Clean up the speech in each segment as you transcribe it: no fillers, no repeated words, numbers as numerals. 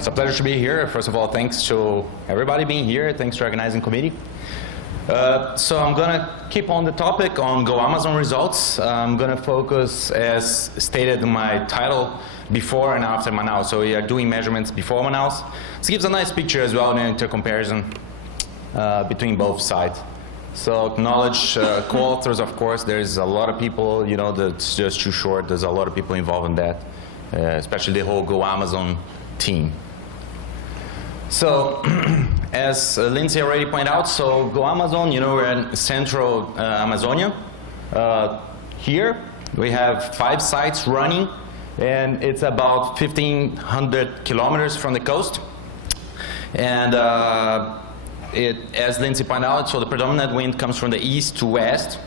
It's a pleasure to be here. First of all, thanks to everybody being here. Thanks to organizing committee. So I'm going to keep on the topic on Go Amazon results. I'm going to focus, as stated in my title, before and after Manaus. So we are doing measurements before Manaus. This gives a nice picture as well, in comparison between both sides. So acknowledge co-authors, of course. There's a lot of people, you know, that's just too short. There's a lot of people involved in that, especially the whole Go Amazon team. So, as Lindsay already pointed out, so Go Amazon, you know, we're in central Amazonia. Here, we have 5 sites running, and it's about 1,500 kilometers from the coast. And as Lindsay pointed out, so the predominant wind comes from the east to west.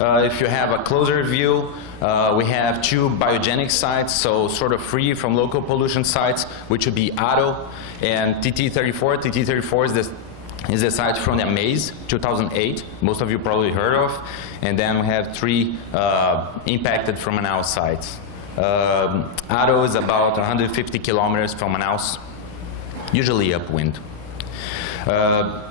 If you have a closer view, we have 2 biogenic sites, so sort of free from local pollution sites, which would be ATTO and TT34. TT34 is the site from the Amaze, 2008. Most of you probably heard of. And then we have 3 impacted from Manaus sites. ATTO is about 150 kilometers from Manaus, usually upwind.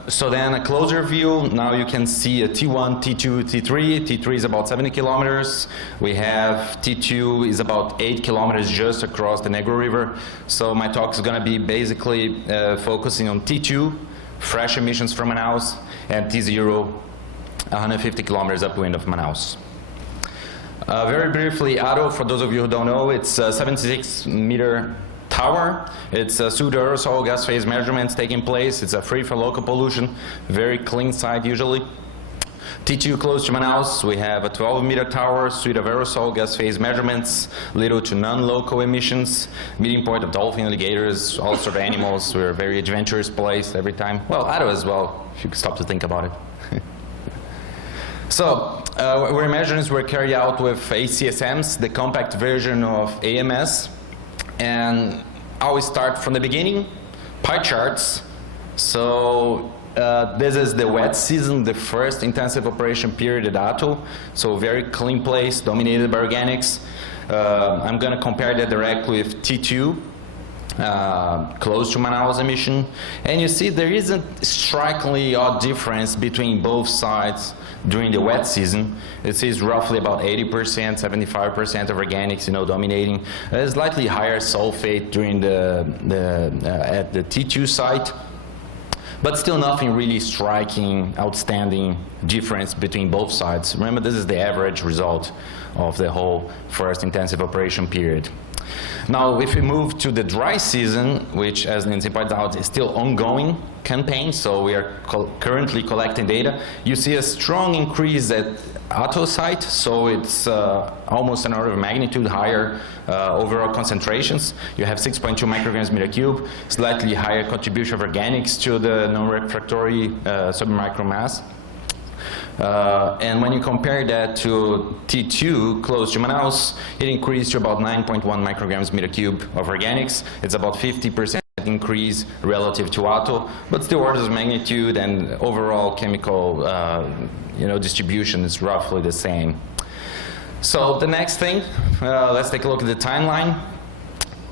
So then a closer view, now you can see a T1, T2, T3. T3 is about 70 kilometers. We have T2 is about 8 kilometers just across the Negro River. So my talk is going to be basically focusing on T2, fresh emissions from Manaus, and T0, 150 kilometers upwind of Manaus. Very briefly, ATTO, for those of you who don't know, it's a 76-meter tower. It's a pseudo-aerosol gas phase measurements taking place. It's a free from local pollution, very clean site usually. T2 close to Manaus, we have a 12-meter tower, suite of aerosol gas phase measurements, little to non-local emissions, meeting point of dolphin, alligators, all sorts of animals. We're a very adventurous place every time. Well, ATTO as well, if you could stop to think about it. So, our measurements were carried out with ACSMs, the compact version of AMS. And I always start from the beginning, pie charts. So this is the wet season, the first intensive operation period at ATTO. So very clean place, dominated by organics. I'm going to compare that directly with T2, close to Manaus emission. And you see there is a strikingly odd difference between both sides during the wet season. It sees roughly about 80%, 75% of organics, you know, dominating. A slightly higher sulfate during at the T2 site, but still nothing really striking, outstanding difference between both sides. Remember, this is the average result of the whole first intensive operation period. Now, if we move to the dry season, which, as Lindsay pointed out, is still ongoing campaign, so we are currently collecting data, you see a strong increase at ATTO site, so it's almost an order of magnitude higher overall concentrations. You have 6.2 micrograms meter cube, slightly higher contribution of organics to the non-refractory submicron mass. And when you compare that to T2 close to Manaus, it increased to about 9.1 micrograms meter cube of organics. It's about 50% increase relative to ATTO, but still orders of magnitude and overall chemical distribution is roughly the same. So the next thing, let's take a look at the timeline.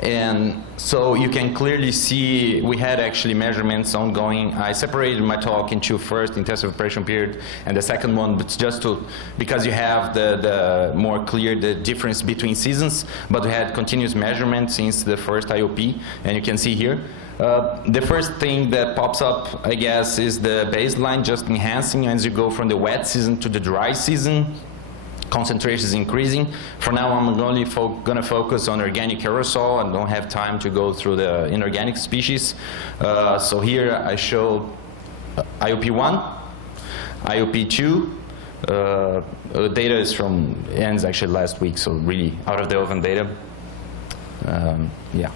And so you can clearly see we had actually measurements ongoing. I separated my talk into first intensive operation period and the second one, but just because you have the more clear the difference between seasons, but we had continuous measurements since the first IOP, and you can see here. The first thing that pops up, I guess, is the baseline just enhancing as you go from the wet season to the dry season. Concentration is increasing. For now, I'm only going to focus on organic aerosol and don't have time to go through the inorganic species. So here I show IOP1, IOP2. Data is ends actually last week, so really out of the oven data. Yeah.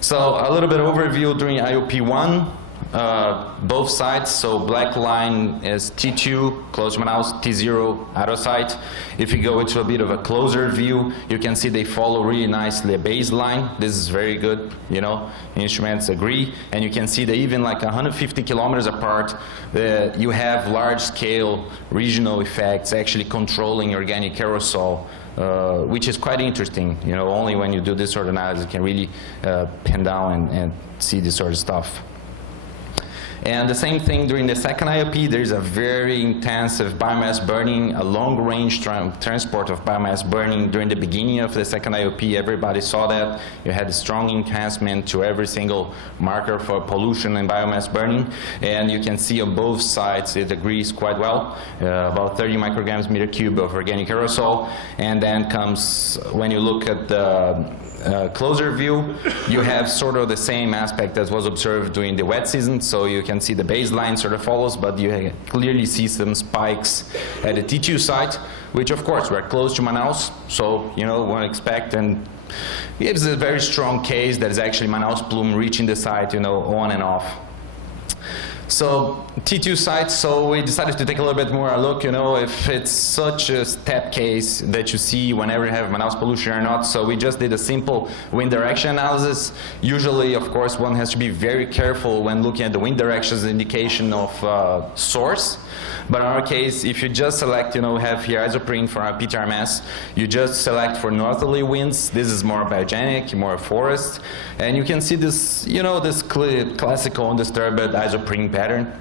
So a little bit overview during IOP1. both sides. So black line is T2, close to Manaus, T0, ATTO site. If you go into a bit of a closer view, you can see they follow really nicely a baseline. This is very good, you know, instruments agree. And you can see that even like 150 kilometers apart, you have large-scale regional effects actually controlling organic aerosol, which is quite interesting. You know, only when you do this sort of analysis you can really pin down and see this sort of stuff. And the same thing during the second IOP, there's a very intensive biomass burning, a long-range transport of biomass burning during the beginning of the second IOP. Everybody saw that. You had a strong enhancement to every single marker for pollution and biomass burning. And you can see on both sides it agrees quite well, about 30 micrograms meter cube of organic aerosol. And then comes, when you look at the closer view, you have sort of the same aspect that was observed during the wet season. So you can see the baseline sort of follows, but you clearly see some spikes at the T2 site, which of course we're close to Manaus, so you know one expect, and gives a very strong case that is actually Manaus plume reaching the site, you know, on and off. So T2 sites, so we decided to take a little bit more a look, you know, if it's such a step case that you see whenever you have Manaus pollution or not. So we just did a simple wind direction analysis. Usually, of course, one has to be very careful when looking at the wind direction as an indication of source. But in our case, if you just select, you know, we have here isoprene for our PTRMS, you just select for northerly winds. This is more biogenic, more forest. And you can see this, you know, this classical undisturbed isoprene pattern,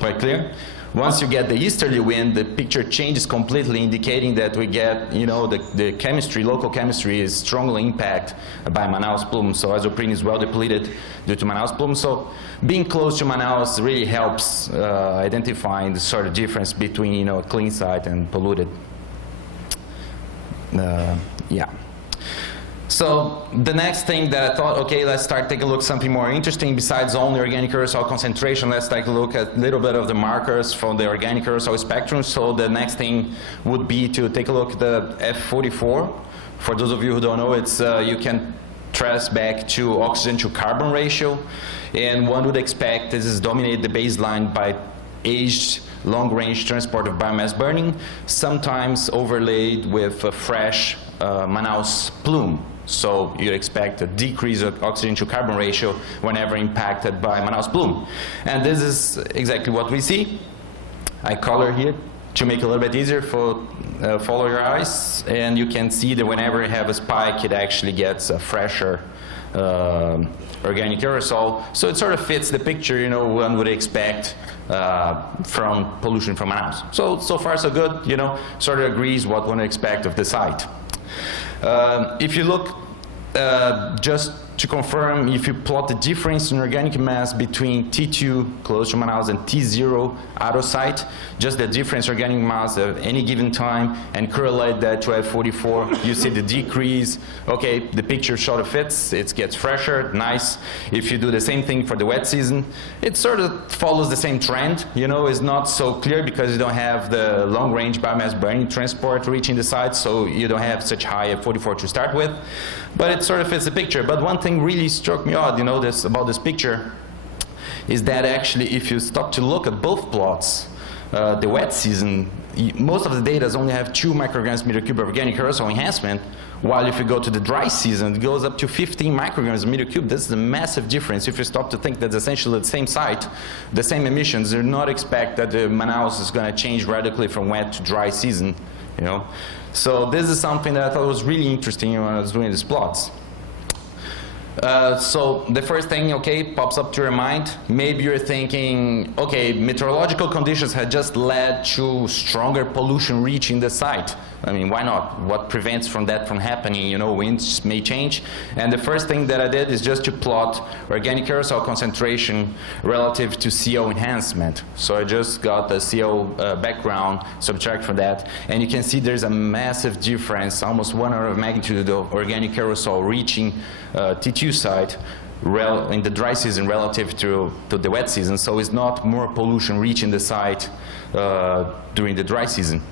quite clear. Once you get the easterly wind, the picture changes completely, indicating that we get, you know, the chemistry, local chemistry is strongly impacted by Manaus plume. So isoprene is well depleted due to Manaus plume. So being close to Manaus really helps identifying the sort of difference between, you know, a clean site and polluted. Yeah. So the next thing that I thought, okay, let's start taking a look at something more interesting besides only organic aerosol concentration. Let's take a look at a little bit of the markers from the organic aerosol spectrum. So the next thing would be to take a look at the F44. For those of you who don't know, it's you can trace back to oxygen to carbon ratio, and one would expect this is dominated the baseline by aged long-range transport of biomass burning, sometimes overlaid with a fresh Manaus plume. So you expect a decrease of oxygen to carbon ratio whenever impacted by Manaus plume. And this is exactly what we see. I color here to make it a little bit easier for follow your eyes. And you can see that whenever you have a spike, it actually gets a fresher organic aerosol. So it sort of fits the picture, you know, one would expect from pollution from Manaus. So far so good, you know, sort of agrees what one would expect of the site. If you look, just to confirm, if you plot the difference in organic mass between T2, close to Manaus, and T0, ATTO site, just the difference organic mass at any given time, and correlate that to F44, you see the decrease. Okay, the picture sort of fits, it gets fresher, nice. If you do the same thing for the wet season, it sort of follows the same trend. You know, it's not so clear because you don't have the long-range biomass burning transport reaching the site, so you don't have such high F44 to start with. But it sort of fits the picture. But one thing really struck me odd, you know, about this picture, is that actually if you stop to look at both plots, the wet season, most of the data only have 2 micrograms meter cube of organic aerosol enhancement, while if you go to the dry season, it goes up to 15 micrograms meter cube. This is a massive difference. If you stop to think that's essentially the same site, the same emissions, do not expect that Manaus is going to change radically from wet to dry season, you know. So this is something that I thought was really interesting when I was doing these plots. So the first thing, okay, pops up to your mind. Maybe you're thinking, okay, meteorological conditions had just led to stronger pollution reaching the site. I mean, why not? What prevents from that from happening? You know, winds may change. And the first thing that I did is just to plot organic aerosol concentration relative to CO enhancement. So I just got the CO background, subtract from that, and you can see there's a massive difference, almost 1 order of magnitude of organic aerosol reaching T2 site in the dry season relative to the wet season. So it's not more pollution reaching the site during the dry season.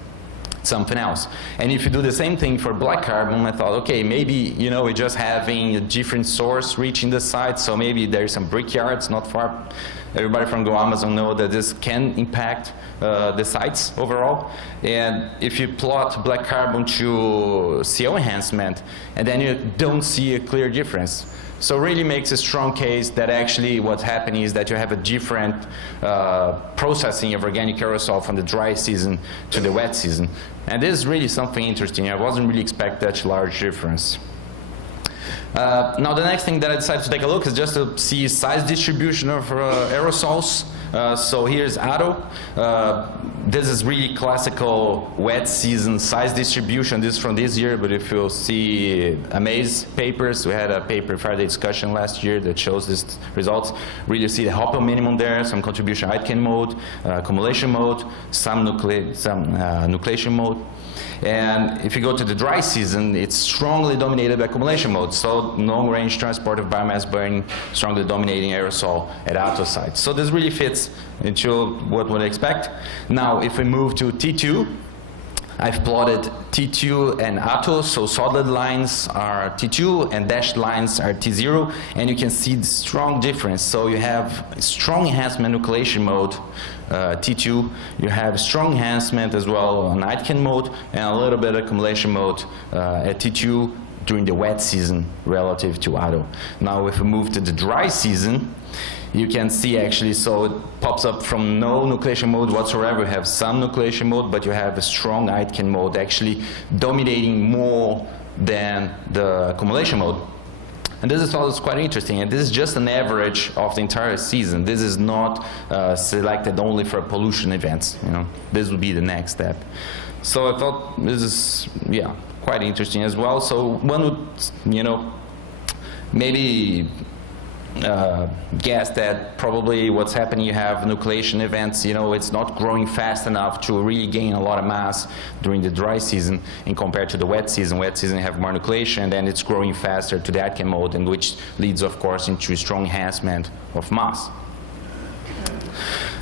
Something else. And if you do the same thing for black carbon, I thought, okay, maybe, you know, we're just having a different source reaching the site, so maybe there's some brickyards not far everybody from Go Amazon know that this can impact the sites overall. And if you plot black carbon to CO enhancement, and then you don't see a clear difference. So it really makes a strong case that actually what's happening is that you have a different processing of organic aerosol from the dry season to the wet season. And this is really something interesting. I wasn't really expecting that large difference. Now the next thing that I decided to take a look is just to see size distribution of aerosols. So here's ATTO. This is really classical wet season size distribution. This is from this year, but if you'll see Amaze papers, we had a paper Friday discussion last year that shows these results. Really see the Hoppel minimum there, some contribution IGAC mode, accumulation mode, some nucleation mode. And if you go to the dry season, it's strongly dominated by accumulation mode. So long-range transport of biomass burning, strongly dominating aerosol at ATTO sites. So this really fits into what one would expect. Now, if we move to T2, I've plotted T2 and ATTO, so solid lines are T2 and dashed lines are T0, and you can see the strong difference. So you have strong enhancement nucleation mode, T2, you have strong enhancement as well on IGAC mode, and a little bit of accumulation mode at T2 during the wet season relative to ATTO. Now if we move to the dry season, you can see actually, so it pops up from no nucleation mode whatsoever. You have some nucleation mode, but you have a strong IGAC mode actually dominating more than the accumulation mode. And this is also quite interesting, and this is just an average of the entire season. This is not selected only for pollution events. You know, this would be the next step. So I thought this is, yeah, quite interesting as well. So one would, you know, maybe guess that probably what's happening, you have nucleation events, you know, it's not growing fast enough to really gain a lot of mass during the dry season in compared to the wet season. Wet season you have more nucleation, and then it's growing faster to the IGAC mode, and which leads, of course, into strong enhancement of mass.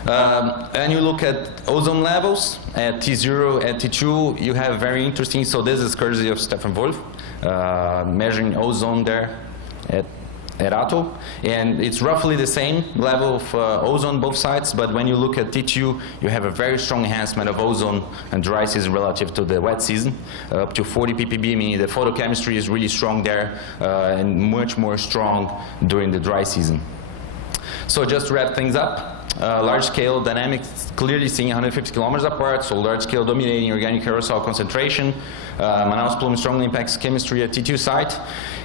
And you look at ozone levels at T0 and T2, you have very interesting, so this is courtesy of Stefan Wolf, measuring ozone there at ATTO, and it's roughly the same level of ozone both sides, but when you look at T2, you have a very strong enhancement of ozone and dry season relative to the wet season, up to 40 ppb, meaning the photochemistry is really strong there, and much more strong during the dry season. So just to wrap things up, large-scale dynamics clearly seeing 150 kilometers apart, so large-scale dominating organic aerosol concentration. Manaus plume strongly impacts chemistry at T2 site,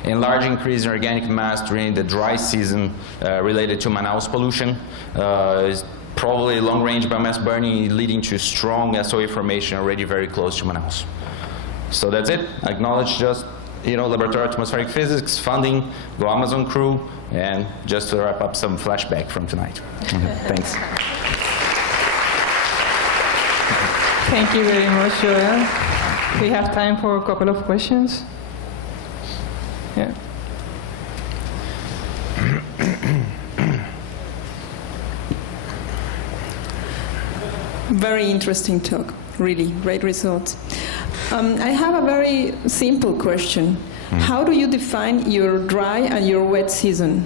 and large increase in organic mass during the dry season related to Manaus pollution. Is probably long-range biomass burning leading to strong SOA formation already very close to Manaus. So that's it. I acknowledge just, you know, laboratory atmospheric physics, funding, Go Amazon crew, and just to wrap up some flashback from tonight. Thanks. Thank you very much, Joel. We have time for a couple of questions. Yeah. Very interesting talk, really, great results. I have a very simple question. How do you define your dry and your wet season?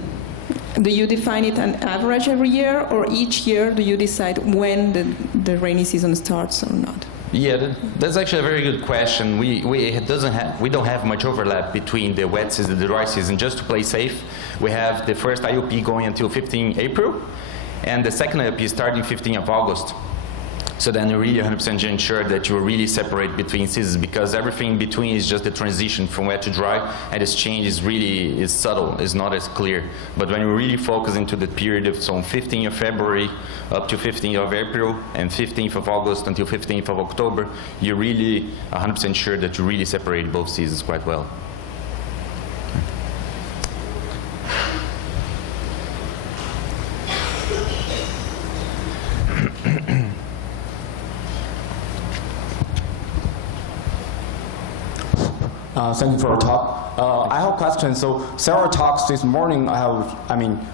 Do you define it an average every year, or each year do you decide when the rainy season starts or not? Yeah, that's actually a very good question. We don't have much overlap between the wet season and the dry season. Just to play safe, we have the first IOP going until 15 April, and the second IOP starting 15 of August. So then you're really 100% ensure that you really separate between seasons, because everything in between is just the transition from wet to dry, and this change is subtle, is not as clear. But when you really focus into the period of from 15th of February up to 15th of April and 15th of August until 15th of October, you're really 100% sure that you really separate both seasons quite well. Thank you for your talk. I have a question. So several talks this morning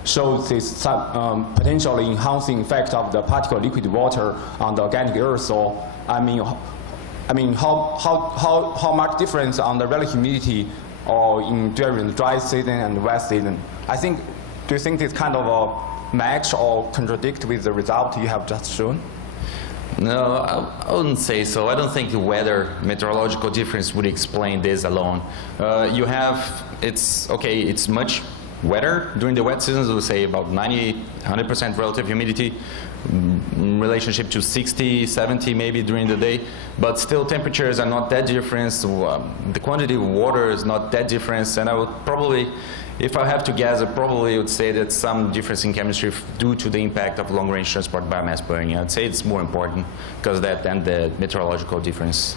showed this potentially enhancing effect of the particle liquid water on the organic aerosol. How much difference on the relative humidity or during the dry season and the wet season? Do you think this kind of match or contradict with the result you have just shown? No, I wouldn't say so. I don't think the weather meteorological difference would explain this alone. You have, it's much wetter during the wet seasons, we'll say about 100% relative humidity, relationship to 60, 70 maybe during the day, but still temperatures are not that different, so, the quantity of water is not that different, and I would probably, if I have to guess, I probably would say that some difference in chemistry due to the impact of long-range transport biomass burning. I'd say it's more important because of that than the meteorological difference.